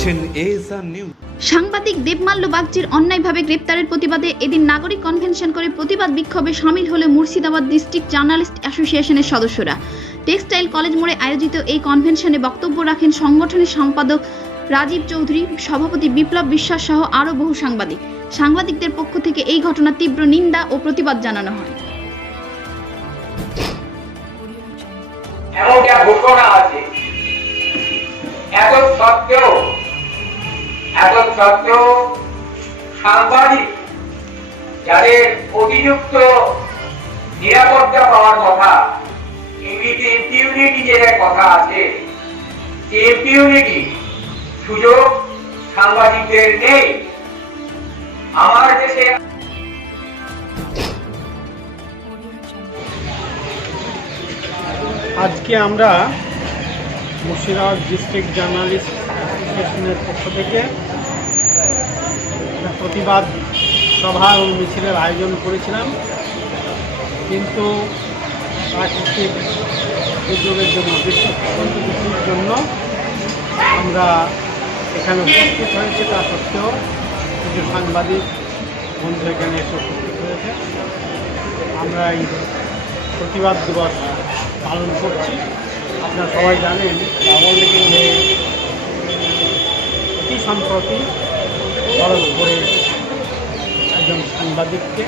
দেখছেন ASR news. সাংবাদিক দেবমাল্য বাগচির অন্যায়ভাবে গ্রেপ্তারের প্রতিবাদে এদিন নাগরিক কনভেনশন করে প্রতিবাদ বিক্ষোভে শামিল হলো মুর্শিদাবাদ ডিস্ট্রিক্ট জার্নালিস্ট অ্যাসোসিয়েশনের সদস্যরা। টেক্সটাইল কলেজ মোড়ে আয়োজিত এই কনভেনশনে বক্তব্য রাখেন সংগঠনের সম্পাদক রাজীব চৌধুরী, সভাপতি বিপ্লব বিশ্বাস সহ আরও বহু সাংবাদিক। সাংবাদিকদের পক্ষ থেকে এই ঘটনার তীব্র নিন্দা ও প্রতিবাদ জানানো হয়। সাংবাদিক যাদের অতিরিক্ত নিরাপত্তা পাওয়ার কথা, ইম্পিউনিটি যে কথা আছে, ইম্পিউনিটি সুযোগ সাংবাদিকদের নেই। আমার দেশে আজকে আমরা মুর্শিদাবাদ ডিস্ট্রিক্ট জার্নালিস্ট অ্যাসোসিয়েশনের পক্ষ থেকে প্রতিবাদ সভা এবং মিছিলের আয়োজন করেছিলাম, কিন্তু প্রাকৃতিক দুর্যোগের জন্য, বৃষ্টির জন্য আমরা এখানে উপস্থিত হয়েছি। তা সত্ত্বেও কিছু সাংবাদিক বন্ধু এখানে এসে উপস্থিত হয়েছে। আমরা এই প্রতিবাদ দিবস পালন করছি। আপনারা সবাই জানেন যে অতি সম্প্রতি খড়গপুরে একজন সাংবাদিককে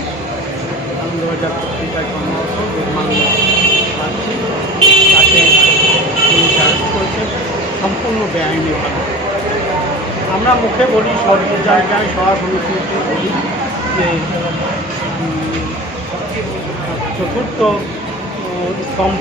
আনন্দবাজার পত্রিকায় কর্মরত দেবমাল্য বাগচি, তাকে পুলিশ অ্যারেস্ট করেছে সম্পূর্ণ বেআইনিভাবে। আমরা মুখে বলি, সব জায়গায় সভা সমিতিতে বলি যে চতুর্থ স্তম্ভ